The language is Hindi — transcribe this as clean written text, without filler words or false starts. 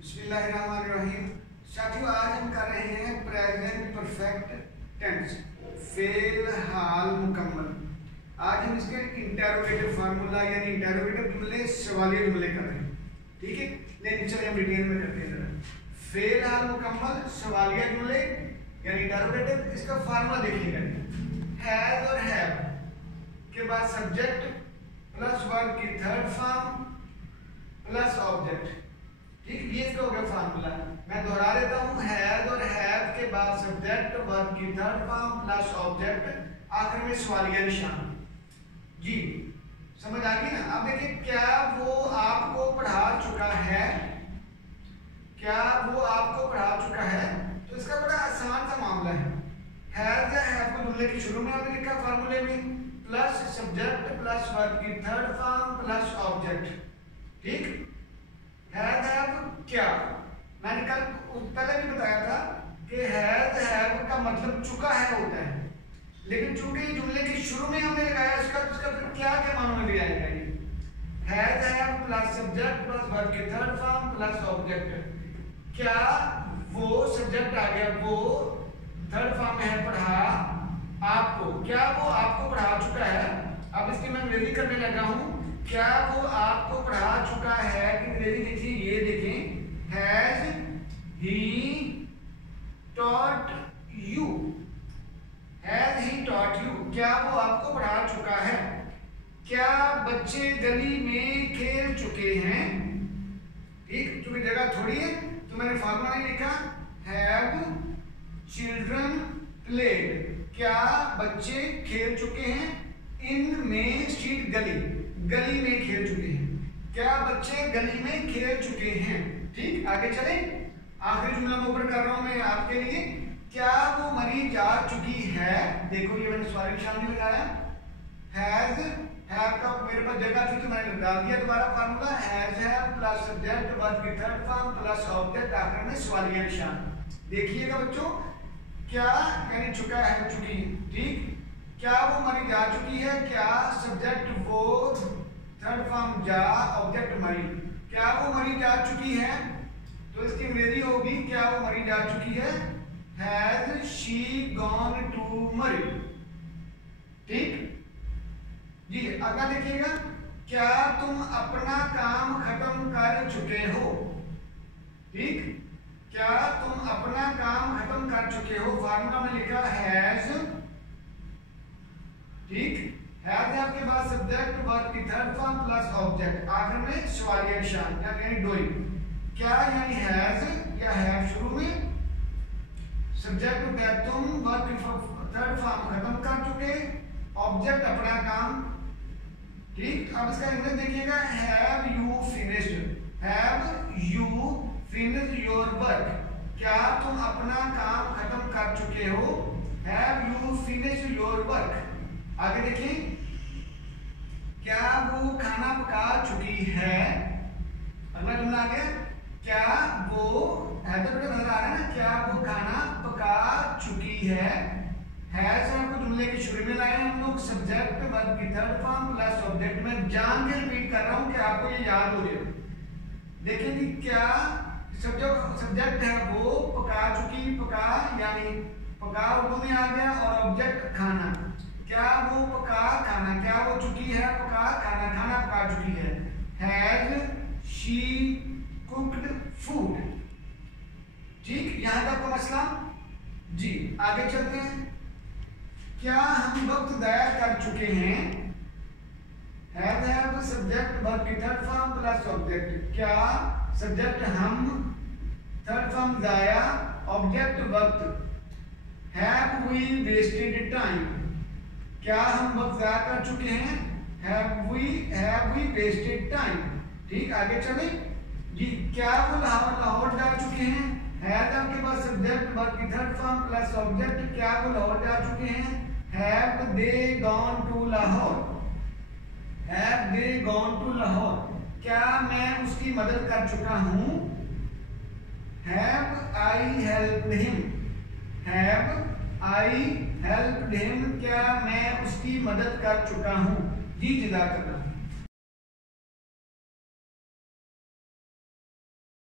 बिस्मिल्लाहिर्रहमानिर्रहीम। साथियों, आज हम कर रहे हैं प्रेजेंट परफेक्ट टेंस, फेल हाल मुकम्मल। आज हम इसके इंटेरोगेटिव फार्मूला यानी इंटेरोगेटिव जुमले, सवालिया जुमले कर रहे हैं। ठीक है, लेकिन चलिए हम डिटेल में करते हैं जरा। फेल हाल मुकम्मल सवालिया जुमले यानी इंटेरोगेटिव, इसका फार्मूला देखिएगा। हैज और हैव के बाद सब्जेक्ट प्लस वर्ब की थर्ड फॉर्म प्लस ऑब्जेक्ट। ठीक, ये इसका हो गया फार्मूला। मैं दोहरा देता हूँ, हैज और हैव के बाद सब्जेक्ट वर्ब की थर्ड फॉर्म प्लस ऑब्जेक्ट, आखिर में सवालिया निशान। जी समझ आ गई ना। अब देखिए, क्या वो आपको पढ़ा चुका है, क्या वो आपको पढ़ा चुका है, तो इसका बड़ा आसान सा मामला है। हैज या हैव को जुमले के शुरू में आपने लिखा फार्मूले में, प्लस सब्जेक्ट प्लस वर्ब की थर्ड फॉर्म प्लस ऑब्जेक्ट। ठीक, हैज हैव क्या, मैंने कल पहले भी बताया था कि हैज हैव का मतलब चुका है होता है, लेकिन चूंकि जुमले के शुरू में हमने लगाया इसका, तो उसका फिर क्या क्या मानों में भी आएगा। ये has have plus subject plus verb की थर्ड फॉर्म प्लस ऑब्जेक्ट। क्या वो सब्जेक्ट आ गया, वो थर्ड फॉर्म में है पढ़ा आपको, क्या वो आपको पढ़ा चुका है। अब इसकी मैं अंग्रेजी करने लगा हूं, क्या वो आपको पढ़ा चुका है कि अंग्रेजी देखिए, ये देखें, has he taught you, has he taught you, क्या वो आपको पढ़ा चुका है। क्या बच्चे गली में खेल चुके हैं। ठीक, चूंकि जगह थोड़ी है तो मैंने फार्मूला नहीं लिखा, हैव चिल्ड्रन प्लेड, क्या बच्चे खेल चुके हैं। इन में स्ट्रीट गली, गली में खेल चुके हैं, क्या बच्चे गली में खेल चुके हैं। ठीक, आगे चले। आखिरी जुमला मैं ऊपर कर रहा हूं मैं आपके लिए, क्या वो मरी जा चुकी है। देखो ये मैंने सवाल निशान भी लगाया। हैज हैव का मेरे पास जगह थी तो मैंने डाल दिया दोबारा formula, has have plus subject verb की थर्ड फॉर्म प्लस ऑब्जेक्ट, आखिर में सवालिया निशान। देखिएगा बच्चों, क्या यानी चुका है, चुकी। ठीक, क्या वो मरी जा चुकी है, क्या सब्जेक्ट वो थर्ड फॉर्म जा ऑब्जेक्ट मरी, क्या वो मरी जा चुकी है, तो इसकी अंग्रेजी होगी क्या वो मरी जा चुकी है, हैज शी गॉन टू मरी। ठीक जी, अगला देखिएगा, क्या तुम अपना काम खत्म कर चुके हो। ठीक, क्या तुम अपना काम खत्म कर चुके हो, फार्मूला में लिखा हैज। ठीक, हैज आपके पास सब्जेक्ट वर्ब की थर्ड फॉर्म प्लस ऑब्जेक्ट, आखिर में सवालिया निशान यानी डूइंग। क्या यानी हैज या हैव शुरू में, सब्जेक्ट क्या तुम, वर्ब की थर्ड फॉर्म खत्म कर चुके, ऑब्जेक्ट अपना काम। ठीक, अब इसका इंग्लिश देखिएगा, have you finished, have you finished your work, क्या तुम अपना काम खत्म कर चुके हो, have you finished your work. आगे देखिए, क्या वो खाना पका चुकी है। अगला जुमला आ गया, क्या वो है तो नजर आ रहा है ना, क्या वो खाना पका चुकी है। हैज आपको जुमले के शुरू में लाए हम लोग, सब्जेक्ट वर्ब की थर्ड फॉर्म प्लस ऑब्जेक्ट। मैं जान के रिपीट कर रहा हूं कि आपको ये याद हो जाए। देखिए कि क्या सब्जेक्ट है वो पका चुकी, पका यानी पका उर्दू में आ गया, और ऑब्जेक्ट खाना, क्या वो पका खाना, क्या वो चुकी है पका खाना, खाना पका चुकी है। Has she cooked food. ठीक, यहां तक का मसला। जी आगे चलते हैं, क्या हम वक्त ज़ाया कर चुके हैं। हैव सब्जेक्ट वर्ब की थर्ड फॉर्म प्लस ऑब्जेक्ट, क्या सब्जेक्ट हम, थर्ड फॉर्म ज़ाया, ऑब्जेक्ट वक्त। हैव वी वेस्टेड टाइम, क्या हम वक्त ज़ाया कर चुके हैं, हैव वी वेस्टेड टाइम। ठीक, आगे चले जी, क्या वो लाहौर जा चुके हैं। हैव आपके पास सब्जेक्ट वर्ब की थर्ड फॉर्म प्लस ऑब्जेक्ट, क्या वो लाहौर जा चुके हैं, have they gone to Lahore, have they gone to Lahore, क्या मैं उसकी मदद कर चुका हूं, have I helped him, have I helped him, क्या मैं उसकी मदद कर चुका हूं। जी जज़ाकल्लाह।